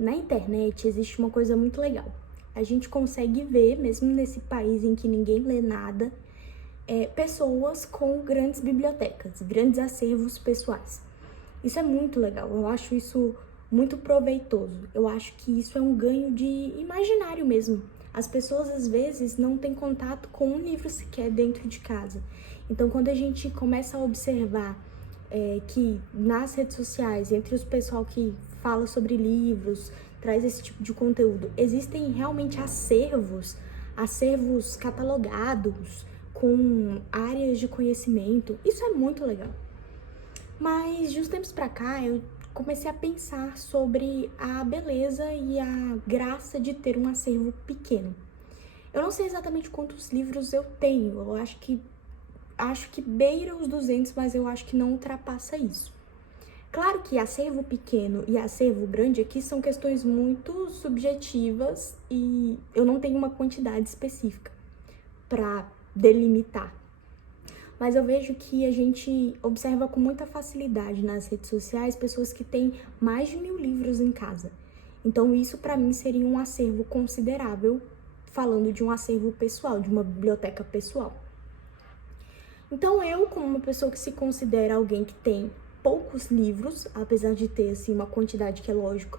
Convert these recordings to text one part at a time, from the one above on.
Na internet existe uma coisa muito legal. A gente consegue ver, mesmo nesse país em que ninguém lê nada, pessoas com grandes bibliotecas, grandes acervos pessoais. Isso é muito legal, eu acho isso muito proveitoso. Eu acho que isso é um ganho de imaginário mesmo. As pessoas às vezes não têm contato com um livro sequer dentro de casa. Então, quando a gente começa a observar que nas redes sociais, entre os pessoal que fala sobre livros, traz esse tipo de conteúdo, existem realmente acervos catalogados com áreas de conhecimento. Isso é muito legal. Mas de uns tempos pra cá, eu comecei a pensar sobre a beleza e a graça de ter um acervo pequeno. Eu não sei exatamente quantos livros eu tenho, eu acho que beira os 200, mas eu acho que não ultrapassa isso. Claro que acervo pequeno e acervo grande aqui são questões muito subjetivas e eu não tenho uma quantidade específica para delimitar. Mas eu vejo que a gente observa com muita facilidade nas redes sociais pessoas que têm mais de 1000 livros em casa. Então isso para mim seria um acervo considerável, falando de um acervo pessoal, de uma biblioteca pessoal. Então eu, como uma pessoa que se considera alguém que tem poucos livros, apesar de ter assim uma quantidade que é lógico,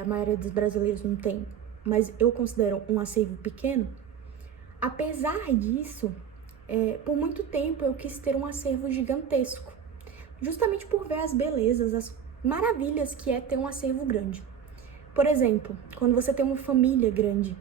a maioria dos brasileiros não tem, mas eu considero um acervo pequeno. Apesar disso, por muito tempo eu quis ter um acervo gigantesco, justamente por ver as belezas, as maravilhas que é ter um acervo grande. Por exemplo, quando você tem uma família grande,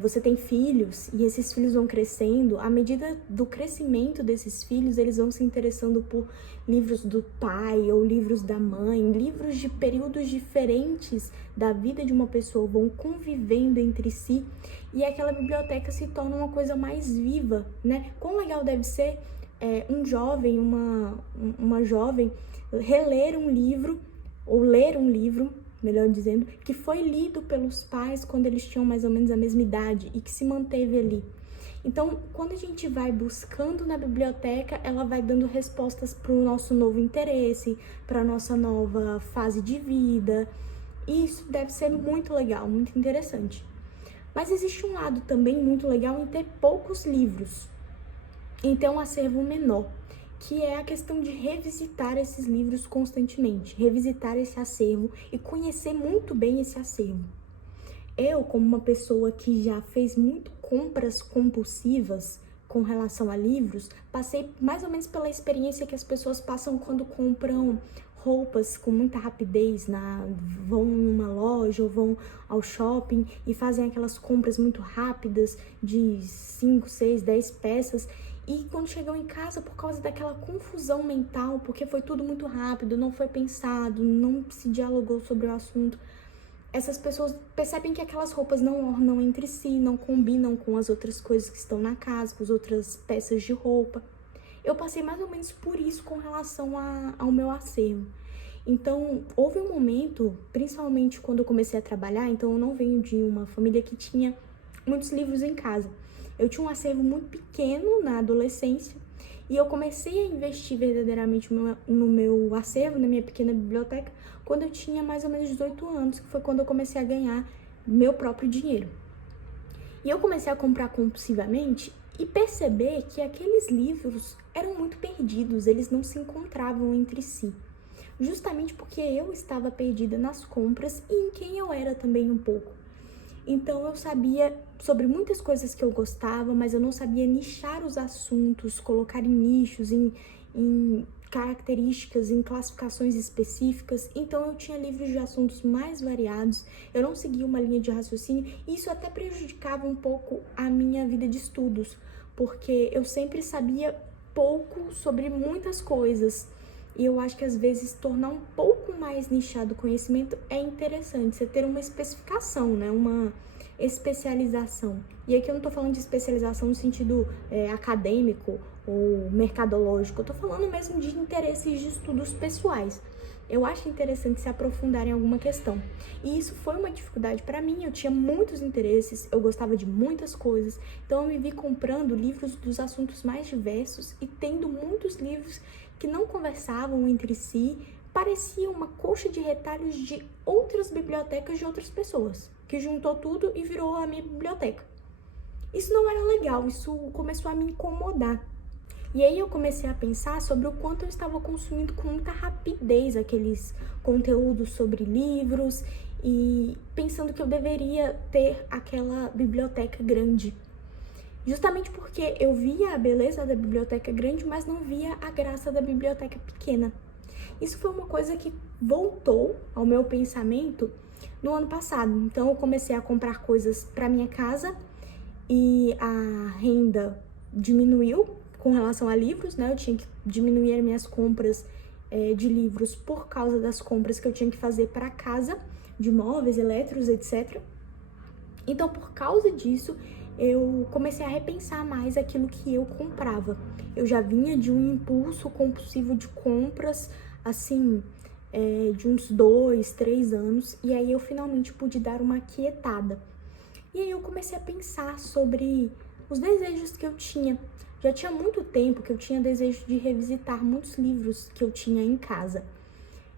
você tem filhos e esses filhos vão crescendo, à medida do crescimento desses filhos, eles vão se interessando por livros do pai ou livros da mãe, livros de períodos diferentes da vida de uma pessoa, vão convivendo entre si e aquela biblioteca se torna uma coisa mais viva, né? Quão legal deve ser um jovem, uma jovem reler um livro ou ler um livro, melhor dizendo, que foi lido pelos pais quando eles tinham mais ou menos a mesma idade e que se manteve ali. Então, quando a gente vai buscando na biblioteca, ela vai dando respostas para o nosso novo interesse, para a nossa nova fase de vida. E isso deve ser muito legal, muito interessante. Mas existe um lado também muito legal em ter poucos livros, em ter um acervo menor, que é a questão de revisitar esses livros constantemente, revisitar esse acervo e conhecer muito bem esse acervo. Eu, como uma pessoa que já fez muito compras compulsivas com relação a livros, passei mais ou menos pela experiência que as pessoas passam quando compram roupas com muita rapidez, vão numa loja ou vão ao shopping e fazem aquelas compras muito rápidas de 5, 6, 10 peças. E quando chegam em casa, por causa daquela confusão mental, porque foi tudo muito rápido, não foi pensado, não se dialogou sobre o assunto, essas pessoas percebem que aquelas roupas não ornam entre si, não combinam com as outras coisas que estão na casa, com as outras peças de roupa. Eu passei mais ou menos por isso com relação ao meu acervo. Então, houve um momento, principalmente quando eu comecei a trabalhar, então eu não venho de uma família que tinha muitos livros em casa. Eu tinha um acervo muito pequeno na adolescência e eu comecei a investir verdadeiramente no meu acervo, na minha pequena biblioteca, quando eu tinha mais ou menos 18 anos, que foi quando eu comecei a ganhar meu próprio dinheiro. E eu comecei a comprar compulsivamente e perceber que aqueles livros eram muito perdidos, eles não se encontravam entre si. Justamente porque eu estava perdida nas compras e em quem eu era também um pouco. Então eu sabia sobre muitas coisas que eu gostava, mas eu não sabia nichar os assuntos, colocar em nichos, em características, em classificações específicas. Então eu tinha livros de assuntos mais variados, eu não seguia uma linha de raciocínio e isso até prejudicava um pouco a minha vida de estudos, porque eu sempre sabia pouco sobre muitas coisas. E eu acho que às vezes tornar um pouco mais nichado o conhecimento é interessante, você ter uma especificação, né? Uma especialização. E aqui eu não tô falando de especialização no sentido acadêmico ou mercadológico, eu tô falando mesmo de interesses de estudos pessoais. Eu acho interessante se aprofundar em alguma questão. E isso foi uma dificuldade para mim, eu tinha muitos interesses, eu gostava de muitas coisas, então eu me vi comprando livros dos assuntos mais diversos e tendo muitos livros que não conversavam entre si, parecia uma coxa de retalhos de outras bibliotecas de outras pessoas, que juntou tudo e virou a minha biblioteca. Isso não era legal, isso começou a me incomodar. E aí eu comecei a pensar sobre o quanto eu estava consumindo com muita rapidez aqueles conteúdos sobre livros e pensando que eu deveria ter aquela biblioteca grande. Justamente porque eu via a beleza da biblioteca grande, mas não via a graça da biblioteca pequena. Isso foi uma coisa que voltou ao meu pensamento no ano passado. Então eu comecei a comprar coisas para minha casa e a renda diminuiu com relação a livros, né? Eu tinha que diminuir as minhas compras de livros por causa das compras que eu tinha que fazer para casa, de móveis, elétricos, etc. Então, por causa disso, eu comecei a repensar mais aquilo que eu comprava. Eu já vinha de um impulso compulsivo de compras, assim, de uns 2, 3 anos, e aí eu finalmente pude dar uma aquietada. E aí eu comecei a pensar sobre os desejos que eu tinha. Já tinha muito tempo que eu tinha desejo de revisitar muitos livros que eu tinha em casa.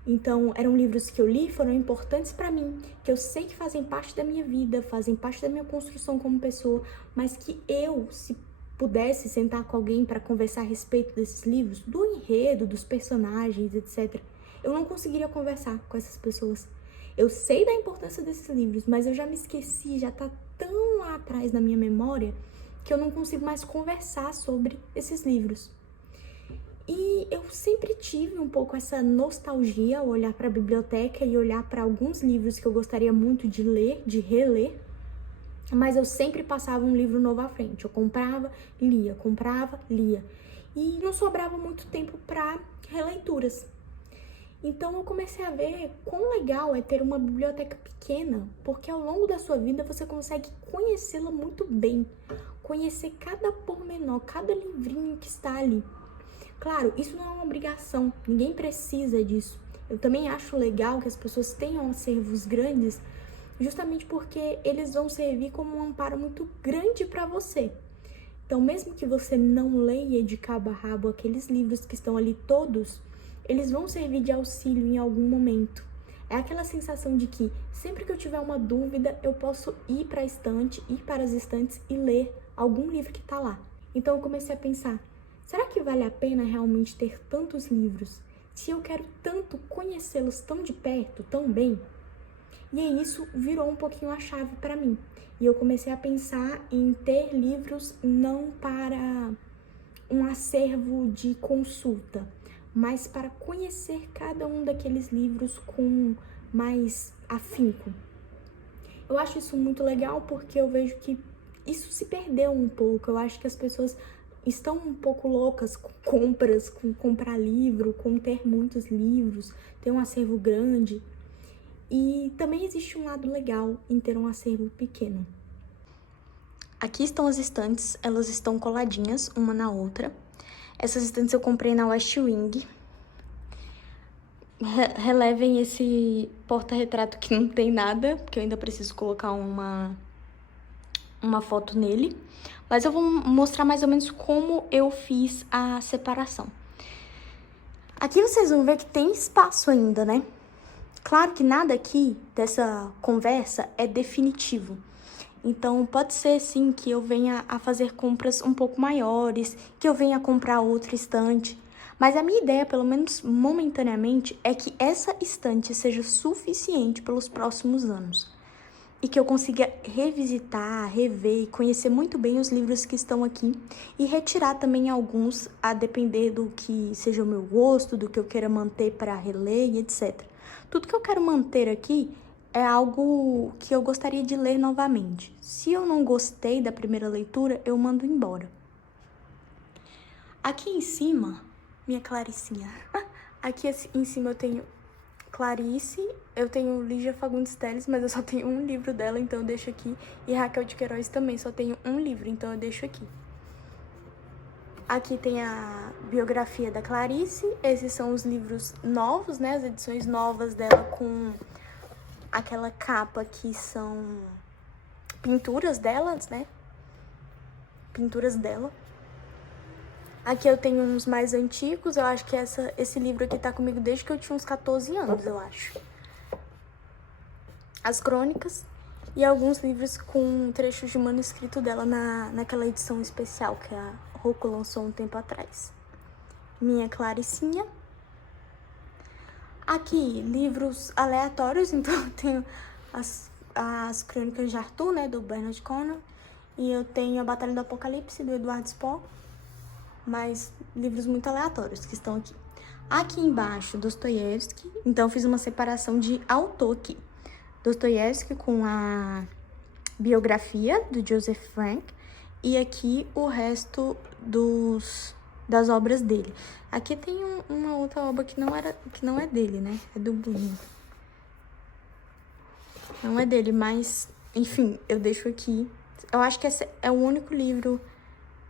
Então, eram livros que eu li, foram importantes para mim, que eu sei que fazem parte da minha vida, fazem parte da minha construção como pessoa, mas que eu, se pudesse sentar com alguém para conversar a respeito desses livros, do enredo, dos personagens, etc., eu não conseguiria conversar com essas pessoas. Eu sei da importância desses livros, mas eu já me esqueci, já tá tão lá atrás na minha memória que eu não consigo mais conversar sobre esses livros. E eu sempre tive um pouco essa nostalgia ao olhar para a biblioteca e olhar para alguns livros que eu gostaria muito de ler, de reler, mas eu sempre passava um livro novo à frente. Eu comprava, lia. E não sobrava muito tempo para releituras. Então eu comecei a ver quão legal é ter uma biblioteca pequena, porque ao longo da sua vida você consegue conhecê-la muito bem, conhecer cada pormenor, cada livrinho que está ali. Claro, isso não é uma obrigação, ninguém precisa disso. Eu também acho legal que as pessoas tenham acervos grandes, justamente porque eles vão servir como um amparo muito grande para você. Então, mesmo que você não leia de cabo a rabo aqueles livros que estão ali todos, eles vão servir de auxílio em algum momento. É aquela sensação de que sempre que eu tiver uma dúvida, eu posso ir para a estante, ir para as estantes e ler algum livro que está lá. Então eu comecei a pensar, será que vale a pena realmente ter tantos livros? Se eu quero tanto conhecê-los tão de perto, tão bem? E aí isso virou um pouquinho a chave para mim. E eu comecei a pensar em ter livros não para um acervo de consulta, mas para conhecer cada um daqueles livros com mais afinco. Eu acho isso muito legal porque eu vejo que isso se perdeu um pouco. Eu acho que as pessoas estão um pouco loucas com compras, com comprar livro, com ter muitos livros, ter um acervo grande. E também existe um lado legal em ter um acervo pequeno. Aqui estão as estantes, elas estão coladinhas uma na outra. Essas estantes eu comprei na West Wing. Relevem esse porta-retrato que não tem nada, porque eu ainda preciso colocar uma foto nele. Mas eu vou mostrar mais ou menos como eu fiz a separação. Aqui vocês vão ver que tem espaço ainda, né? Claro que nada aqui dessa conversa é definitivo. Então, pode ser, sim, que eu venha a fazer compras um pouco maiores, que eu venha a comprar outra estante. Mas a minha ideia, pelo menos momentaneamente, é que essa estante seja suficiente pelos próximos anos. E que eu consiga revisitar, rever e conhecer muito bem os livros que estão aqui. E retirar também alguns, a depender do que seja o meu gosto, do que eu queira manter para reler e etc. Tudo que eu quero manter aqui é algo que eu gostaria de ler novamente. Se eu não gostei da primeira leitura, eu mando embora. Aqui em cima, minha Claricinha. Aqui em cima eu tenho Clarice, eu tenho Lígia Fagundes Telles, mas eu só tenho um livro dela, então eu deixo aqui. E Raquel de Queiroz também, só tenho um livro, então eu deixo aqui. Aqui tem a biografia da Clarice, esses são os livros novos, né, as edições novas dela com aquela capa que são pinturas delas, né? Pinturas dela. Aqui eu tenho uns mais antigos, eu acho que esse livro aqui tá comigo desde que eu tinha uns 14 anos, eu acho. As crônicas e alguns livros com trechos de manuscrito dela naquela edição especial que a Rocco lançou um tempo atrás. Minha Claricinha. Aqui, livros aleatórios, então eu tenho as Crônicas de Arthur, né, do Bernard Cornwell, e eu tenho a Batalha do Apocalipse, do Edward Spohr, mas livros muito aleatórios que estão aqui. Aqui embaixo, Dostoiévski, então eu fiz uma separação de autor aqui. Dostoiévski com a biografia do Joseph Frank, e aqui o resto das obras dele. Aqui tem uma outra obra que não é dele, né? É do Bruno. Não é dele, mas, enfim, eu deixo aqui. Eu acho que esse é o único livro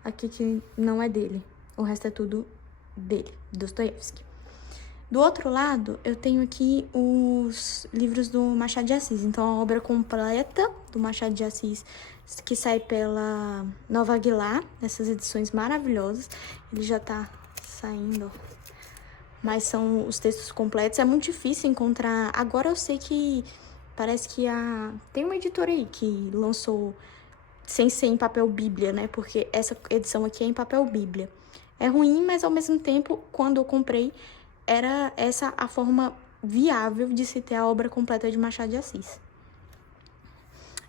aqui que não é dele. O resto é tudo dele, Dostoiévski. Do outro lado, eu tenho aqui os livros do Machado de Assis. Então, a obra completa do Machado de Assis, que sai pela Nova Aguilar, nessas edições maravilhosas. Ele já tá saindo, mas são os textos completos. É muito difícil encontrar. Agora eu sei que parece que tem uma editora aí que lançou sem ser em papel bíblia, né? Porque essa edição aqui é em papel bíblia. É ruim, mas ao mesmo tempo, quando eu comprei, era essa a forma viável de se ter a obra completa de Machado de Assis.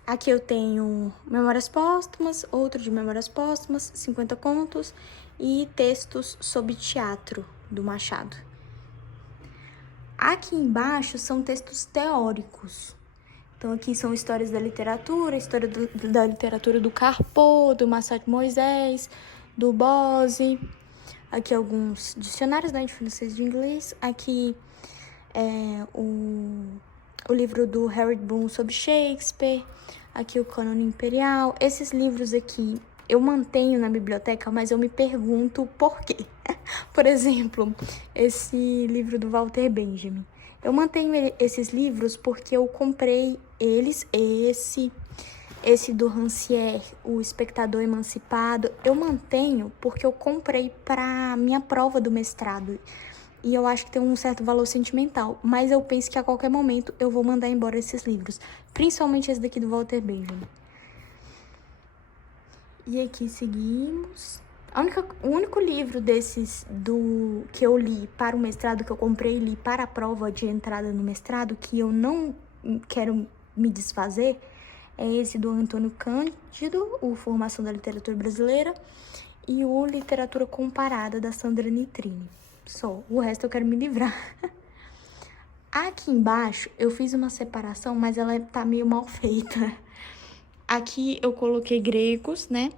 Aqui eu tenho Memórias Póstumas, outro de Memórias Póstumas, 50 contos e textos sobre teatro do Machado. Aqui embaixo são textos teóricos. Então aqui são histórias da literatura, história da literatura do Carpo, do Machado de Moisés, do Bose. Aqui alguns dicionários, né, de francês e de inglês. Aqui é o livro do Harry Boone sobre Shakespeare. Aqui o Cânone Imperial. Esses livros aqui eu mantenho na biblioteca, mas eu me pergunto por quê. Por exemplo, esse livro do Walter Benjamin. Eu mantenho esses livros porque eu comprei eles, esse do Rancière, O Espectador Emancipado. Eu mantenho porque eu comprei para minha prova do mestrado. E eu acho que tem um certo valor sentimental. Mas eu penso que a qualquer momento eu vou mandar embora esses livros. Principalmente esse daqui do Walter Benjamin. E aqui seguimos. O único livro desses que eu li para o mestrado, que eu comprei e li para a prova de entrada no mestrado, que eu não quero me desfazer, é esse do Antônio Cândido, o Formação da Literatura Brasileira, e o Literatura Comparada, da Sandra Nitrini. Só, o resto eu quero me livrar. Aqui embaixo eu fiz uma separação, mas ela tá meio mal feita. Aqui eu coloquei gregos, né?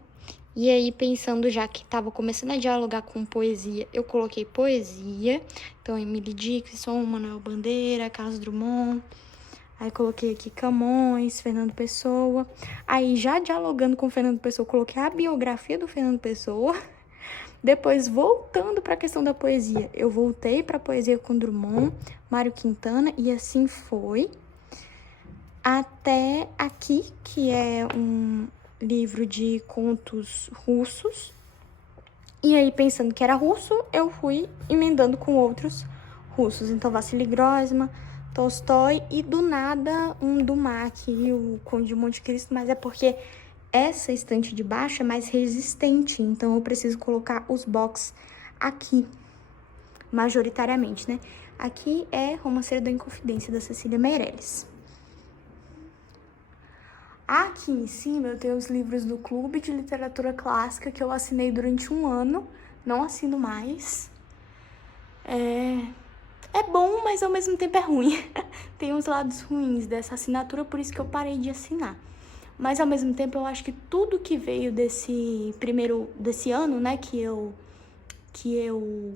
E aí, pensando já que tava começando a dialogar com poesia, eu coloquei poesia. Então, Emily Dickinson, Manuel Bandeira, Carlos Drummond. Aí, coloquei aqui Camões, Fernando Pessoa. Aí, já dialogando com Fernando Pessoa, coloquei a biografia do Fernando Pessoa. Depois, voltando para a questão da poesia, eu voltei para a poesia com Drummond, Mário Quintana, e assim foi. Até aqui, que é um livro de contos russos. E aí, pensando que era russo, eu fui emendando com outros russos. Então, Vassili Grossman, Tolstói e, do nada, um Dumas e o Conde de Monte Cristo. Mas é porque essa estante de baixo é mais resistente. Então, eu preciso colocar os box aqui, majoritariamente, né? Aqui é Romanceiro da Inconfidência, da Cecília Meirelles. Aqui em cima eu tenho os livros do Clube de Literatura Clássica que eu assinei durante um ano, não assino mais. É bom, mas ao mesmo tempo é ruim. Tem uns lados ruins dessa assinatura, por isso que eu parei de assinar. Mas ao mesmo tempo eu acho que tudo que veio desse ano, né, que eu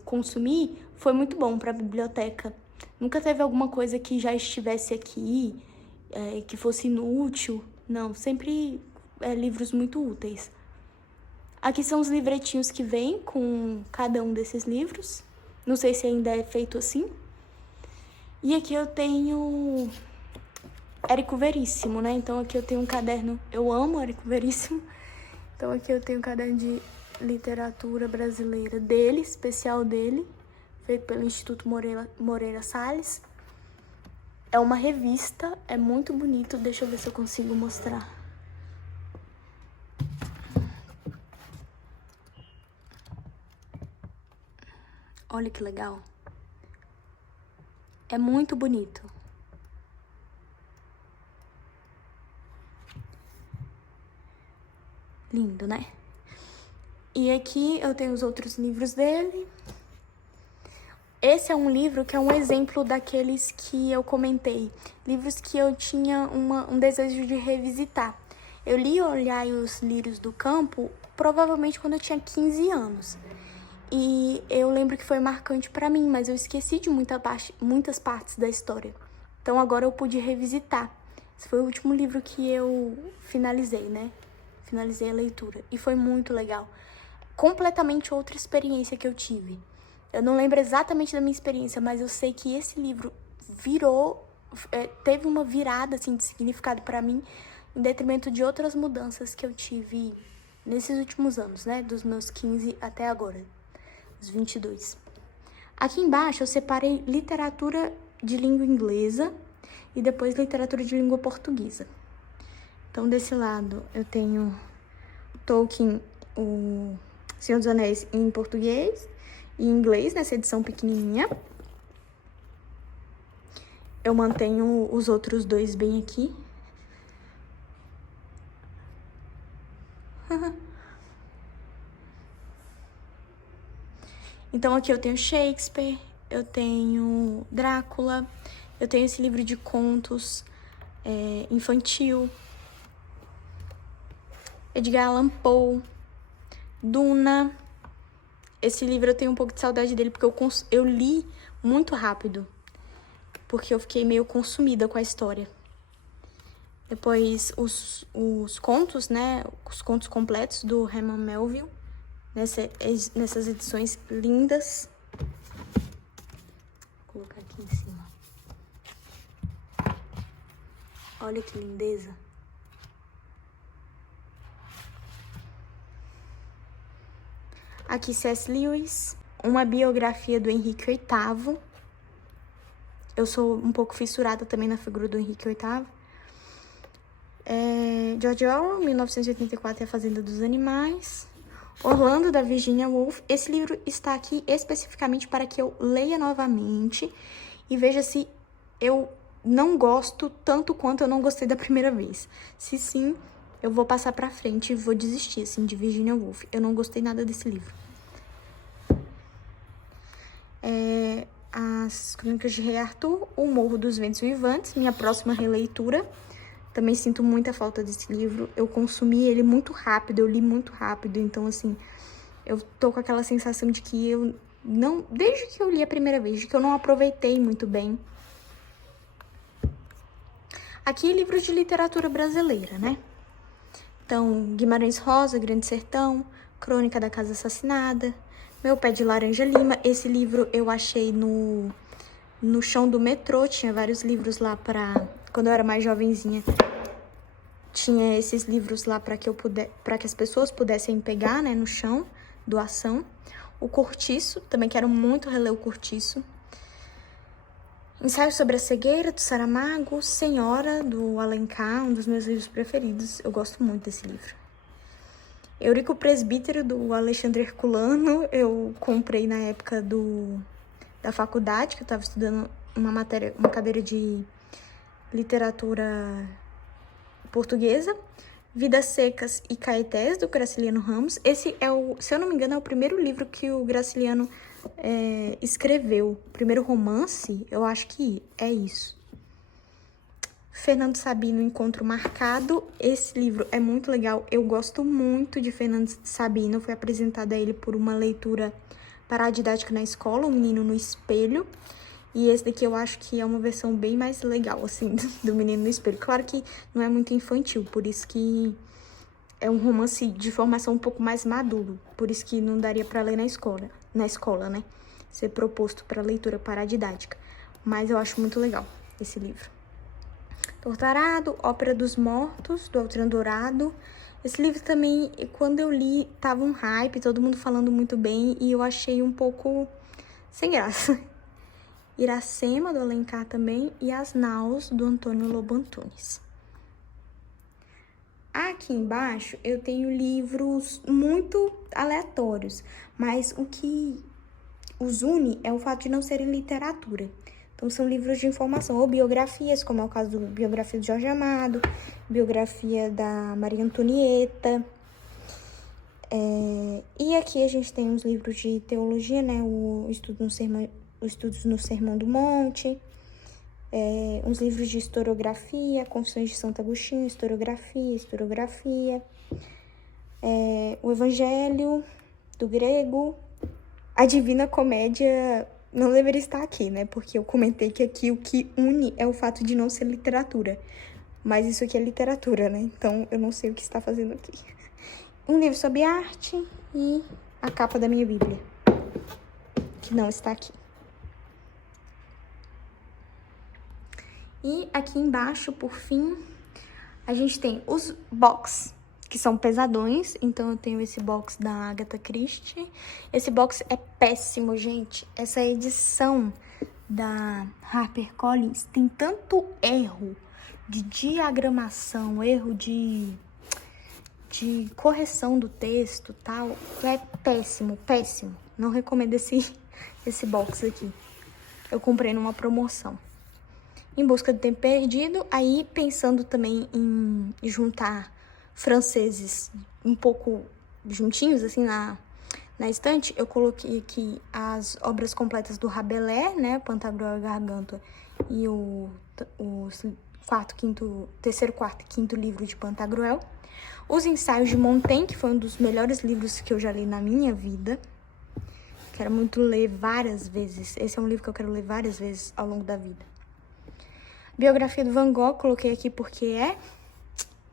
consumi, foi muito bom para a biblioteca. Nunca teve alguma coisa que já estivesse aqui, que fosse inútil. Não, sempre livros muito úteis. Aqui são os livretinhos que vêm com cada um desses livros. Não sei se ainda é feito assim. E aqui eu tenho Érico Veríssimo, né? Então aqui eu tenho um caderno. Eu amo Érico Veríssimo. Então aqui eu tenho um caderno de literatura brasileira dele, especial dele, feito pelo Instituto Moreira Salles. É uma revista, é muito bonito. Deixa eu ver se eu consigo mostrar. Olha que legal. É muito bonito. Lindo, né? E aqui eu tenho os outros livros dele. Esse é um livro que é um exemplo daqueles que eu comentei. Livros que eu tinha um desejo de revisitar. Eu li Olhai os Lírios do Campo, provavelmente quando eu tinha 15 anos. E eu lembro que foi marcante pra mim, mas eu esqueci de muitas partes da história. Então agora eu pude revisitar. Esse foi o último livro que eu finalizei, né? Finalizei a leitura. E foi muito legal. Completamente outra experiência que eu tive. Eu não lembro exatamente da minha experiência, mas eu sei que esse livro teve uma virada assim, de significado pra mim, em detrimento de outras mudanças que eu tive nesses últimos anos, né? Dos meus 15 até agora, os 22. Aqui embaixo eu separei literatura de língua inglesa e depois literatura de língua portuguesa. Então, desse lado, eu tenho Tolkien, o Senhor dos Anéis, em português e em inglês, nessa edição pequenininha. Eu mantenho os outros dois bem aqui. Então, aqui eu tenho Shakespeare, eu tenho Drácula, eu tenho esse livro de contos infantil, Edgar Allan Poe, Duna. Esse livro eu tenho um pouco de saudade dele, porque eu li muito rápido, porque eu fiquei meio consumida com a história. Depois, os contos, né? Os contos completos do Herman Melville, nessas edições lindas. Vou colocar aqui em cima. Olha que lindeza. Aqui, C.S. Lewis, uma biografia do Henrique VIII. Eu sou um pouco fissurada também na figura do Henrique VIII. George Orwell, 1984, e A Fazenda dos Animais. Orlando, da Virginia Woolf. Esse livro está aqui especificamente para que eu leia novamente e veja se eu não gosto tanto quanto eu não gostei da primeira vez. Se sim, eu vou passar pra frente e vou desistir, assim, de Virginia Woolf. Eu não gostei nada desse livro. As Crônicas de Rei Arthur, O Morro dos Ventos Vivantes, minha próxima releitura. Também sinto muita falta desse livro. Eu consumi ele muito rápido, eu li muito rápido. Então, assim, eu tô com aquela sensação de que eu não... Desde que eu li a primeira vez, de que eu não aproveitei muito bem. Aqui, livros de literatura brasileira, né? Então, Guimarães Rosa, Grande Sertão, Crônica da Casa Assassinada, Meu Pé de Laranja Lima. Esse livro eu achei no chão do metrô, tinha vários livros lá pra... Quando eu era mais jovenzinha, tinha esses livros lá para que as pessoas pudessem pegar, né, no chão, doação. O Cortiço, também quero muito reler o Cortiço. Ensaio sobre a Cegueira, do Saramago. Senhora, do Alencar, um dos meus livros preferidos. Eu gosto muito desse livro. Eurico Presbítero, do Alexandre Herculano. Eu comprei na época da faculdade, que eu estava estudando uma cadeira de literatura portuguesa. Vidas Secas e Caetés, do Graciliano Ramos. Esse é se eu não me engano, é o primeiro livro que o Graciliano escreveu. O primeiro romance, eu acho que é isso. Fernando Sabino, Encontro Marcado. Esse livro é muito legal. Eu gosto muito de Fernando Sabino. Fui apresentada a ele por uma leitura paradidática na escola, O Menino no Espelho. E esse daqui eu acho que é uma versão bem mais legal, assim, do Menino no Espelho. Claro que não é muito infantil, por isso que é um romance de formação um pouco mais maduro. Por isso que não daria para ler na escola, né? Ser proposto para leitura paradidática. Mas eu acho muito legal esse livro. Torturado, Ópera dos Mortos, do Altran Dourado. Esse livro também, quando eu li, tava um hype, todo mundo falando muito bem, e eu achei um pouco sem graça. Iracema, do Alencar também, e As Naus, do Antônio Lobo Antunes. Aqui embaixo eu tenho livros muito aleatórios, mas o que os une é o fato de não serem literatura. Então, são livros de informação, ou biografias, como é o caso da biografia de Jorge Amado, biografia da Maria Antonieta. E aqui a gente tem uns livros de teologia, né? Os Estudos no Sermão do Monte, uns livros de historiografia, Confissões de Santo Agostinho, historiografia, o Evangelho do Grego, a Divina Comédia. Não deveria estar aqui, né? Porque eu comentei que aqui o que une é o fato de não ser literatura. Mas isso aqui é literatura, né? Então, eu não sei o que está fazendo aqui. Um livro sobre arte e a capa da minha Bíblia, que não está aqui. E aqui embaixo, por fim, a gente tem os box, que são pesadões. Então, eu tenho esse box da Agatha Christie. Esse box é péssimo, gente. Essa edição da HarperCollins tem tanto erro de diagramação, erro de correção do texto e tal, que é péssimo, péssimo. Não recomendo esse box aqui. Eu comprei numa promoção. Em Busca do Tempo Perdido, aí pensando também em juntar franceses um pouco juntinhos, assim, na estante, eu coloquei aqui as obras completas do Rabelais, né, Pantagruel e Gargantua, e o terceiro, quarto e quinto livro de Pantagruel. Os Ensaios de Montaigne, que foi um dos melhores livros que eu já li na minha vida. Quero muito ler várias vezes. Esse é um livro que eu quero ler várias vezes ao longo da vida. Biografia do Van Gogh, coloquei aqui porque é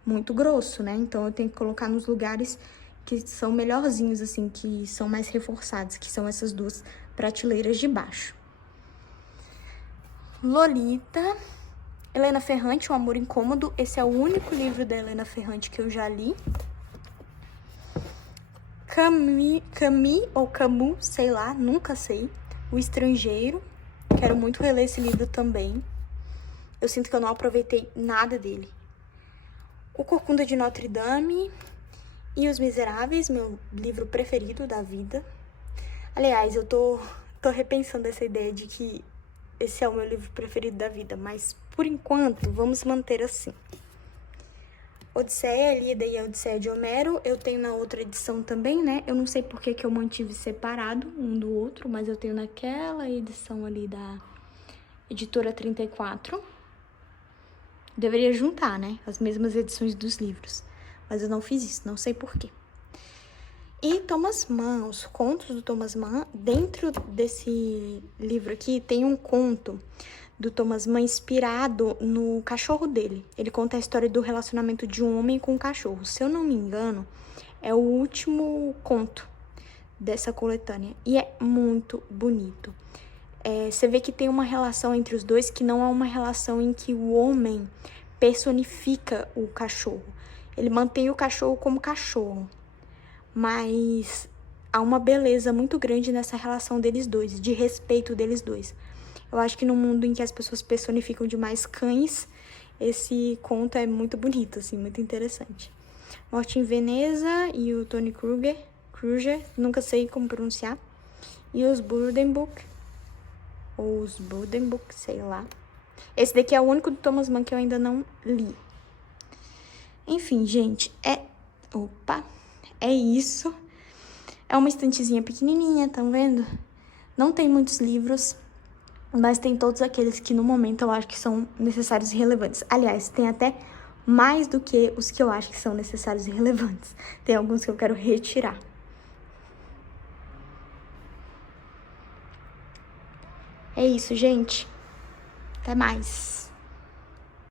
muito grosso, né? Então, eu tenho que colocar nos lugares que são melhorzinhos, assim, que são mais reforçados, que são essas duas prateleiras de baixo. Lolita, Helena Ferrante, O Amor Incômodo. Esse é o único livro da Helena Ferrante que eu já li. Camus, ou Camus, sei lá, nunca sei. O Estrangeiro. Quero muito reler esse livro também. Eu sinto que eu não aproveitei nada dele. O Corcunda de Notre Dame e Os Miseráveis, meu livro preferido da vida. Aliás, eu tô repensando essa ideia de que esse é o meu livro preferido da vida, mas por enquanto vamos manter assim. Odisseia, Ilíada e a Odisseia de Homero, eu tenho na outra edição também, né? Eu não sei por que eu mantive separado um do outro, mas eu tenho naquela edição ali da Editora 34. Deveria juntar, né? As mesmas edições dos livros. Mas eu não fiz isso, não sei por quê. E Thomas Mann, os contos do Thomas Mann. Dentro desse livro aqui tem um conto do Thomas Mann inspirado no cachorro dele. Ele conta a história do relacionamento de um homem com um cachorro. Se eu não me engano, é o último conto dessa coletânea. E é muito bonito. Você vê que tem uma relação entre os dois que não é uma relação em que o homem personifica o cachorro. Ele mantém o cachorro como cachorro. Mas há uma beleza muito grande nessa relação deles dois, de respeito deles dois. Eu acho que no mundo em que as pessoas personificam demais cães, esse conto é muito bonito, assim, muito interessante. Morte em Veneza e o Tony Kruger, nunca sei como pronunciar. E os Burdenbuch, ou os Burdenbuch, sei lá. Esse daqui é o único do Thomas Mann que eu ainda não li. Enfim, gente, é isso. É uma estantezinha pequenininha, estão vendo? Não tem muitos livros, mas tem todos aqueles que no momento eu acho que são necessários e relevantes. Aliás, tem até mais do que os que eu acho que são necessários e relevantes. Tem alguns que eu quero retirar. É isso, gente. Até mais.